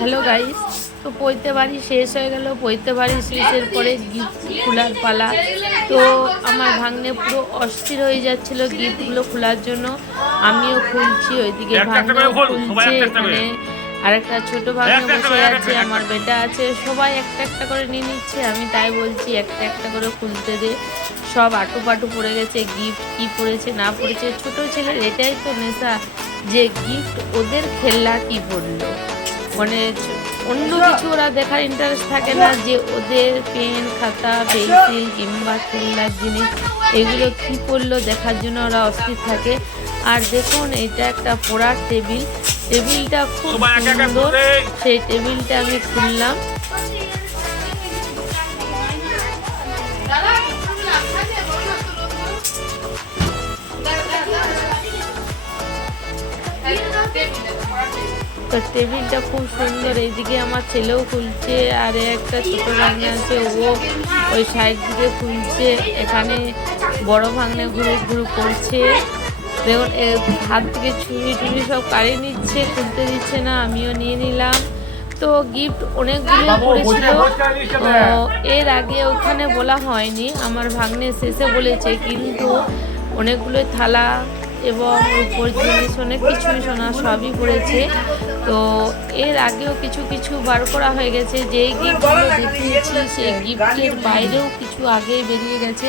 Hello guys, তো পৈতে বাড়ি শেষ হয়ে গেল। পৈতে বাড়ি শেষের পরে গিফট খোলার পালা। তো আমার ভাগ্নে পুরো অস্থির হয়ে যাচ্ছিল গিফটগুলো খোলার জন্য। আমিও খুলছি, ওইদিকে ভাগ্নেও খুলছে। এখানে আরেকটা ছোট ভাগ্নে বসে আছে, আমার বেটা আছে, সবাই একটা একটা করে নিয়ে নিচ্ছে। আমি তাই বলছি একটা একটা করে খুলতে দে। সব আটুপাটু পড়ে গেছে, গিফট কি পড়েছে না পড়েছে। ছোট ছেলের এটাই তো নেশা যে গিফট ওদের খেলনা কি পড়লো, মানে অন্য কিছু ওরা দেখার ইন্টারেস্ট থাকে না, যে ওদের পেন খাতা পেন্সিল কিংবা খেলনার জিনিস এগুলো কি পড়লো দেখার জন্য ওরা অস্থির থাকে। আর দেখুন এটা একটা পড়ার টেবিল, টেবিলটা খুব সুন্দর। সেই টেবিলটা আমি খুললাম। তো টেবিলটা খুব সুন্দর। এইদিকে আমার ছেলেও খুলছে, আর একটা ছোট ভাগ্নে আছে, ও ওই সাইড দিকে খুলছে। এখানে বড় ভাগ্নে ঘুরে ঘুরে করছে। দেখুন হাত থেকে ছুরি টুরি সব কাড়িয়ে নিচ্ছে, খুলতে দিচ্ছে না। আমিও নিয়ে নিলাম। তো গিফট অনেকগুলো পড়েছিল। এর আগে ওখানে বলা হয়নি, আমার ভাগ্নে শেষে বলেছে, কিন্তু অনেকগুলো থালা এবং উপর জিনিস অনেক কিছুই সোনা সবই পড়েছে। তো এর আগেও কিছু কিছু বার করা হয়ে গেছে। যেই গিফটগুলো দেখিয়েছি সেই গিফটের বাইরেও কিছু আগেই বেরিয়ে গেছে,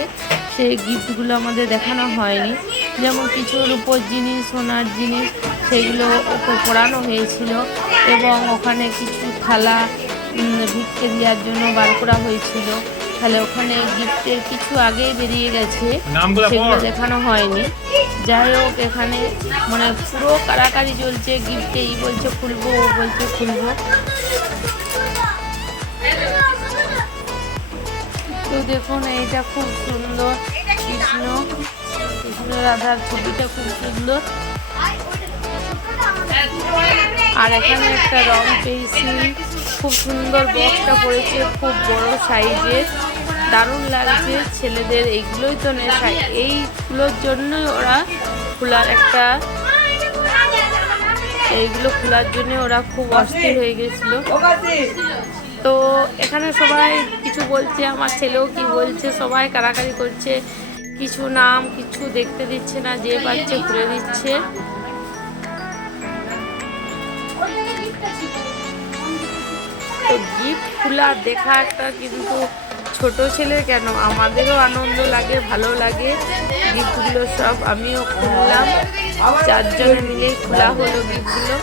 সেই গিফটগুলো আমাদের দেখানো হয়নি। যেমন কিছুর উপর জিনিস সোনার জিনিস সেগুলো ওকে পড়ানো হয়েছিল, এবং ওখানে কিছু থালা ভিক্ষে দেওয়ার জন্য বার করা হয়েছিল। তাহলে ওখানে গিফটের কিছু আগেই বেরিয়ে গেছে, সেগুলো দেখানো হয়নি। যাই হোক, এখানে মানে পুরো কাড়াকাড়ি চলছে গিফটে। ই বলছে খুলবো, ও বলছে খুলবো। তো দেখুন এইটা খুব সুন্দর, কৃষ্ণ কৃষ্ণ রাধার ছবিটা খুব সুন্দর। আর এখানে একটা রং পেন্সিল খুব সুন্দর, বক্সটা পড়েছে খুব বড় সাইজের, দারুণ লাগছে। ছেলেদের এইগুলোই তো নেশা, এইগুলোর জন্যই ওরা খোলার একটা, এইগুলো খোলার জন্য ওরা খুব অস্থির হয়ে গেছিল। তো এখানে সবাই কিছু বলছে, আমার ছেলেও কি বলছে, সবাই কাড়াকাড়ি করছে। কিছু নাম কিছু দেখতে দিচ্ছে না, যে পাচ্ছে খুলে দিচ্ছে। তো গিফট খোলা দেখা একটা কিন্তু ছোট ছেলে কেন, আমাদেরও আনন্দ লাগে, ভালো লাগে। গিফটগুলো সব আমিও খুললাম, চারজনে মিলেই খোলা হলো গিফটগুলো।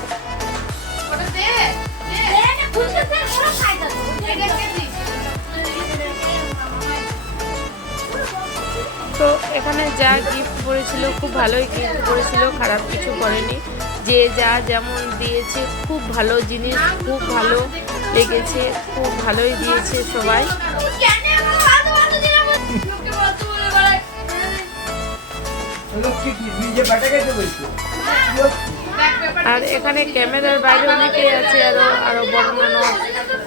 তো এখানে যা গিফট পড়েছিল খুব ভালোই গিফট পড়েছিল, খারাপ কিছু করেনি। যে যা যেমন দিয়েছে খুব ভালো জিনিস, খুব ভালো লেগেছে, খুব ভালোই দিয়েছে সবাই। আর এখানে ক্যামেরার বাইরে অনেকেই আছে, আরো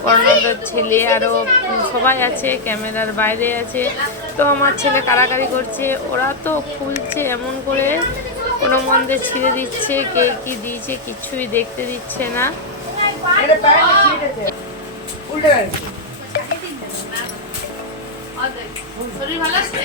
বর্ণনার ছেলে আরো সবাই আছে, ক্যামেরার বাইরে আছে। তো আমার ছেলে কাড়াকাড়ি করছে, ওরা তো খুলছে এমন করে কোনো মন্দে ছিঁড়ে দিচ্ছে, কে কি দিয়েছে কিছুই দেখতে দিচ্ছে না। শরীর ভালো আছে?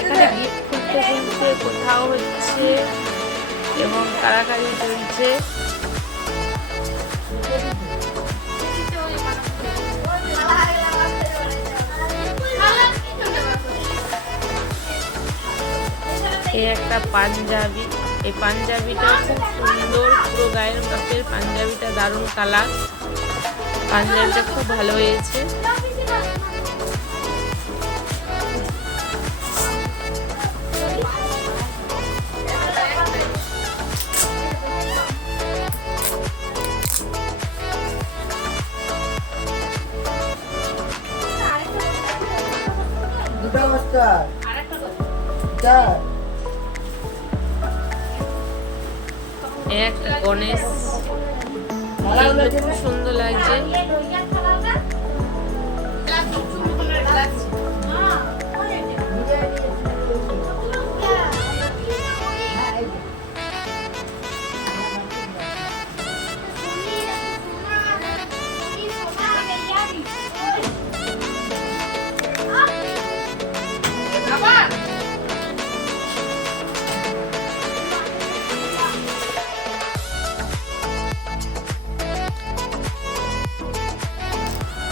এখানে গিফট খুলতে খুলতে কোথাও হচ্ছে এবং কাড়াকাড়ি চলছে। এই একটা পাঞ্জাবি, এই পাঞ্জাবিটা খুব সুন্দর, পুরো গায়ের মাপের পাঞ্জাবিটা, দারুণ কালার, পাঞ্জাবিটা খুব ভালো হয়েছে। একটা গণেশ, এগুলো খুব সুন্দর লাগছে।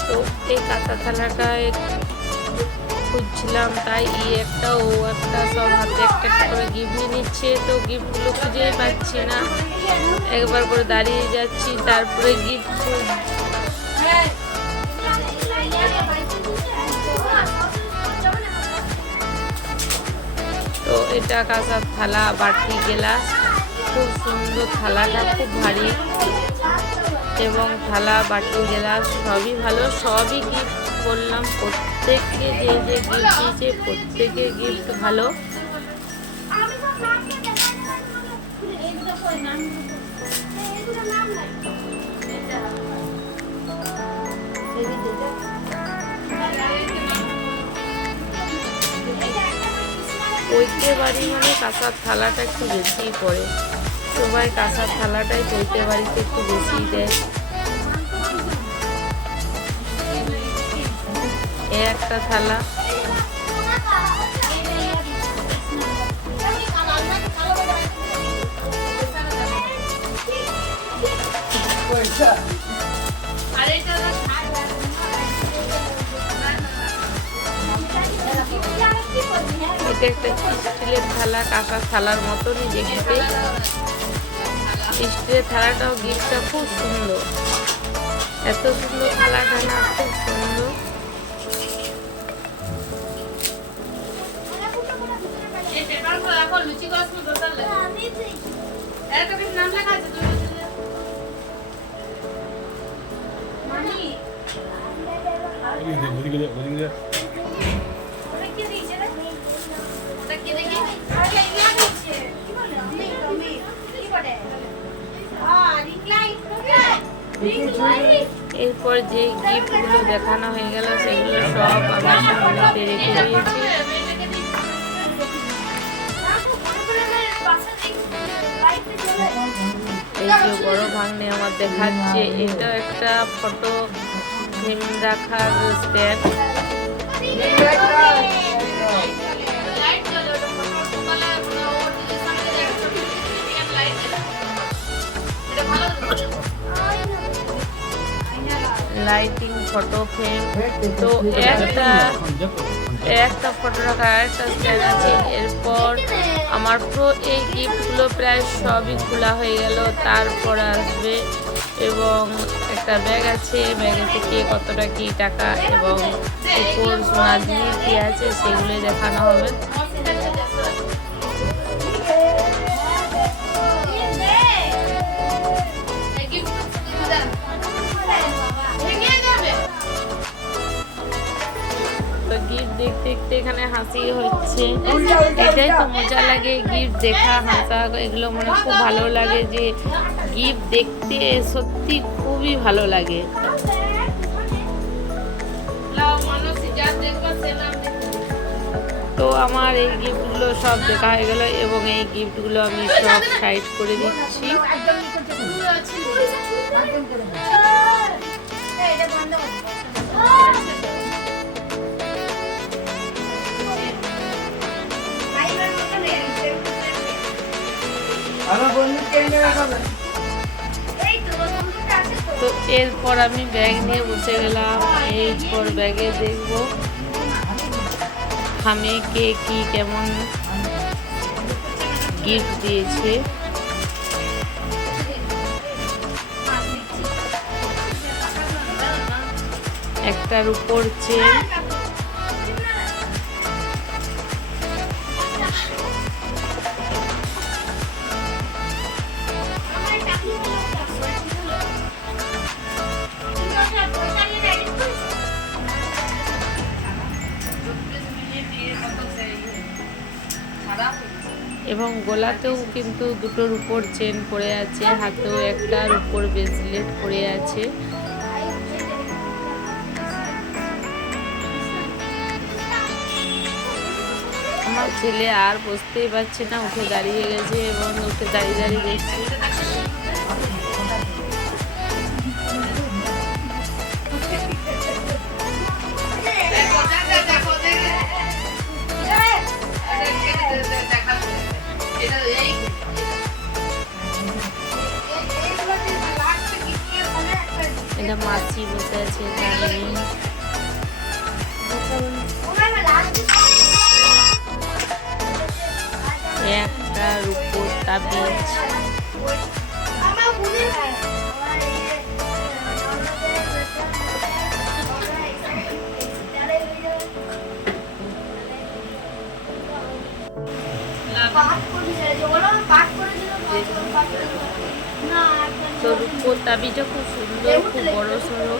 তো এই কাঁচা থালাটায় খুঁজছিলাম, তাই একটা ও একটা সব হাতে একটা একটা করে গিফট নিয়ে নিচ্ছে। তো গিফটগুলো খুঁজেই পাচ্ছি না, একবার করে দাঁড়িয়ে যাচ্ছি, তারপরে গিফট। তো এটা কাঁচা থালা, বাটি, গ্লাস, খুব সুন্দর। থালাটা খুব ভারী এবং থালা, বাটি, গ্লাস সবই ভালো, সবই গিফট করলাম। প্রত্যেককে যে যে গিফট দিয়েছে প্রত্যেকে গিফট ভালো। পৈতে বাড়ি মানে কাঁসার থালাটা একটু বেশিই পড়ে, সবাই কাঁসার থালাটাই পৈতে বাড়িতে একটু বেশিই দেয়। একটা থালা, এটা একটা স্টিলের থালা, কাঁসার থালার মতনই দেখতে। স্টিলের থালাটাও গিফটটা খুব সুন্দর, এত সুন্দর থালাটা না, খুব সুন্দর। এরপর যে গিফটগুলো দেখানো হয়ে গেল সেগুলো সব আমার সামনেতে রেখে দিয়েছি। এই যে বড় ভাগ্নে আমার দেখাচ্ছে, এটা একটা ফটো ফ্রেম রাখার স্ট্যান্ড। Lighting, photo frame. তো একটা ফটো রাখার একটা স্ট্যান্ড আছে। এরপর আমার পুরো এই গিফটগুলো প্রায় সবই খোলা হয়ে গেল। তারপর আসবে এবং একটা ব্যাগ আছে, ব্যাগে থেকে কতটা কি টাকা এবং উপর সোনার জিনিস কি আছে সেগুলোই দেখানো হবে। গিফট দেখতে দেখতে এখানে হাসি হচ্ছে, এটাই তো মজা লাগে, গিফট দেখা, হাসা, এগুলো মনে খুব ভালো লাগে। যে গিফট দেখতে সত্যি খুবই ভালো লাগে। তো আমার এই গিফটগুলো সব দেখা হয়ে গেল এবং এই গিফটগুলো আমি সব সাইড করে দিচ্ছি। তো এরপর আমি ব্যাগ নিয়ে বসে গেলাম। এরপর ব্যাগে দেখবো আমি কে কি কেমন গিফট দিয়েছে। একটার উপর চেন, এবং গলাতেও কিন্তু দুটো রূপোর চেন পরে আছে, হাতেও একটা রূপোর ব্রেসলেট পরে আছে। আমার ছেলে আর বসতেই পারছে না, উঠে দাঁড়িয়ে গেছে এবং উঠে দাঁড়িয়ে দাঁড়িয়ে দেখছে। এটা মাছি বসে আছে, একটা রূপোর তাবিজ। তো রূপোর তাবিজটা খুব সুন্দর, খুব বড় সড়ো।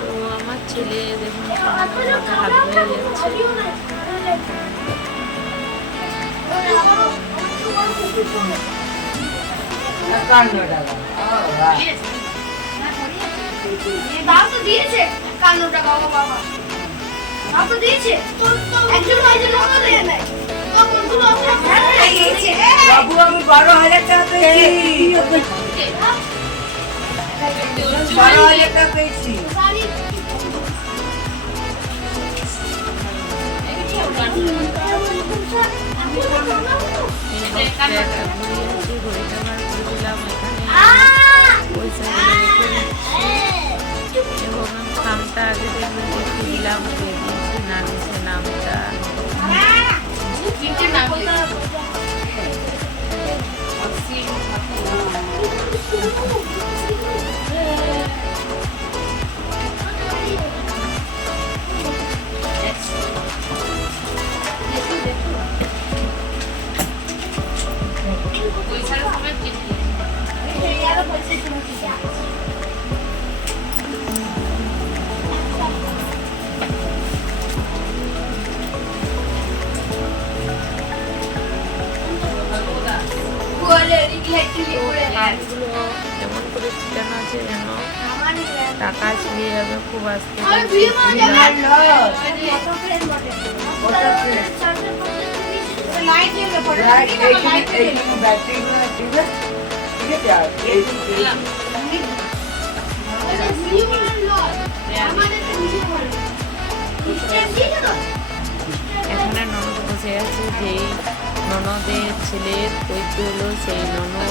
তো আমার ছেলে দেখুন হাত হয়ে যাচ্ছে। বাবু আমি 12,000 টাকা পেয়েছি, 12,000 টাকা পেয়েছি। এবং খামটা আগে দেখবেন লিখে দিলাম, নামছে নামটা। এমন করে ছিটানো আছে যেন টাকা ছিঁড়ে যাবে, খুব আসতে। এখানে ননদ বসে আছে, যেই ননদের ছেলের পৈতে হলো সেই ননদ।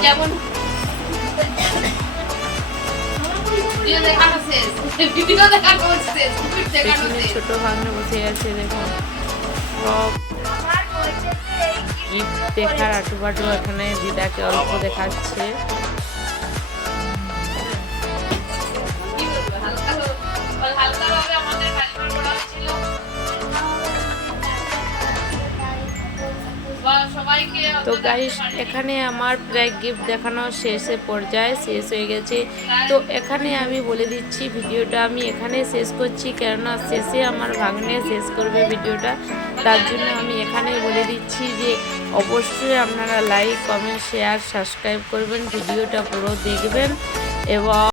ছোট ভাগ্নে বসে আছে, দেখুন সব গিফট দেখার আটুপাটু এখানে দিদাকে অল্প দেখাচ্ছে। তো গাইস এখানে আমার প্রায় গিফট দেখানো শেষে পর্যায়ে শেষ হয়ে গেছে। তো এখানে আমি বলে দিচ্ছি ভিডিওটা আমি এখানে শেষ করছি, কেননা শেষে আমার ভাগ্নে শেষ করবে ভিডিওটা। তার জন্য আমি এখানে বলে দিচ্ছি যে অবশ্যই আপনারা লাইক, কমেন্ট, শেয়ার, সাবস্ক্রাইব করবেন, ভিডিওটা পুরো দেখবেন এবং